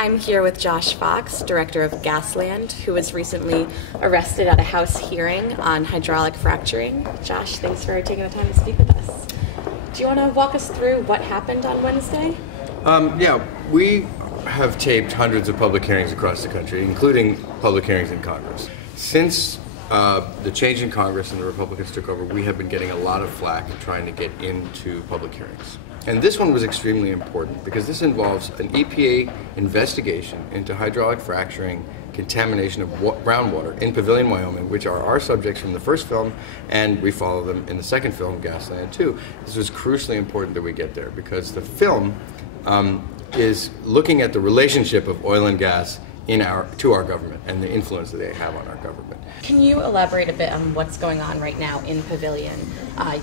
I'm here with Josh Fox, director of Gasland, who was recently arrested at a House hearing on hydraulic fracturing. Josh, thanks for taking the time to speak with us. Do you want to walk us through what happened on Wednesday? Yeah, we have taped hundreds of public hearings across the country, including public hearings in Congress. Since the change in Congress and the Republicans took over, we have been getting a lot of flack trying to get into public hearings. And this one was extremely important because this involves an EPA investigation into hydraulic fracturing, contamination of groundwater in Pavilion, Wyoming, which are our subjects from the first film, and we follow them in the second film, Gasland 2. This was crucially important that we get there because the film is looking at the relationship of oil and gas to our government and the influence that they have on our government. Can you elaborate a bit on what's going on right now in Pavilion?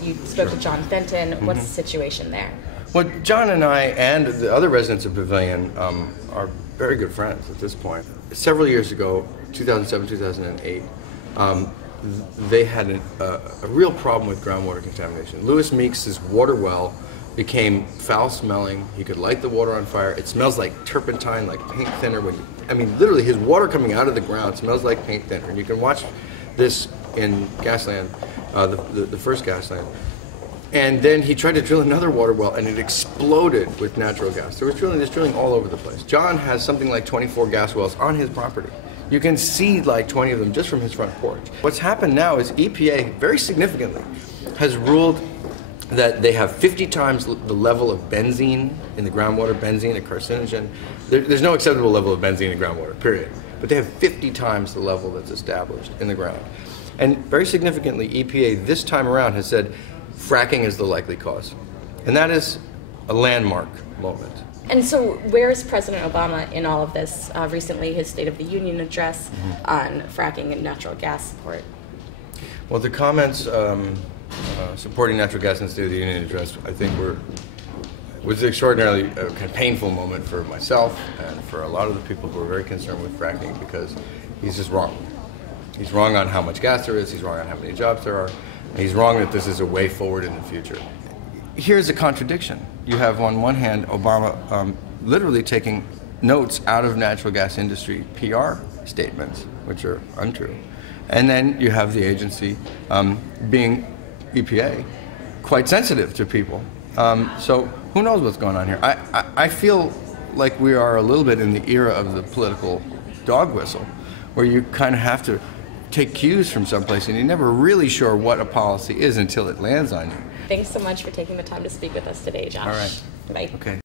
You spoke to John Fenton. What's the situation there? Well, John and I and the other residents of Pavilion are very good friends at this point. Several years ago, 2007, 2008, they had a real problem with groundwater contamination. Lewis Meeks' water well became foul-smelling. He could light the water on fire. It smells like turpentine, like paint thinner. Literally, his water coming out of the ground smells like paint thinner. And you can watch this in Gasland, the first Gasland. And then he tried to drill another water well, and it exploded with natural gas. There's drilling all over the place. John has something like 24 gas wells on his property. You can see like 20 of them just from his front porch. What's happened now is EPA, very significantly, has ruled that they have 50 times the level of benzene in the groundwater, benzene, a carcinogen. There's no acceptable level of benzene in groundwater, period. But they have 50 times the level that's established in the ground. And very significantly, EPA this time around has said fracking is the likely cause. And that is a landmark moment. And so where is President Obama in all of this? Recently, his State of the Union address on fracking and natural gas support. Well, the comments supporting natural gas in the State of the Union address, I think was an extraordinarily kind of painful moment for myself and for a lot of the people who are very concerned with fracking because he's just wrong. He's wrong on how much gas there is, he's wrong on how many jobs there are, and he's wrong that this is a way forward in the future. Here's a contradiction. You have on one hand Obama literally taking notes out of natural gas industry PR statements, which are untrue. And then you have the agency being EPA, quite sensitive to people. So who knows what's going on here? I feel like we are a little bit in the era of the political dog whistle, where you kind of have to take cues from someplace and you're never really sure what a policy is until it lands on you. Thanks so much for taking the time to speak with us today, Josh. All right. Bye. Okay.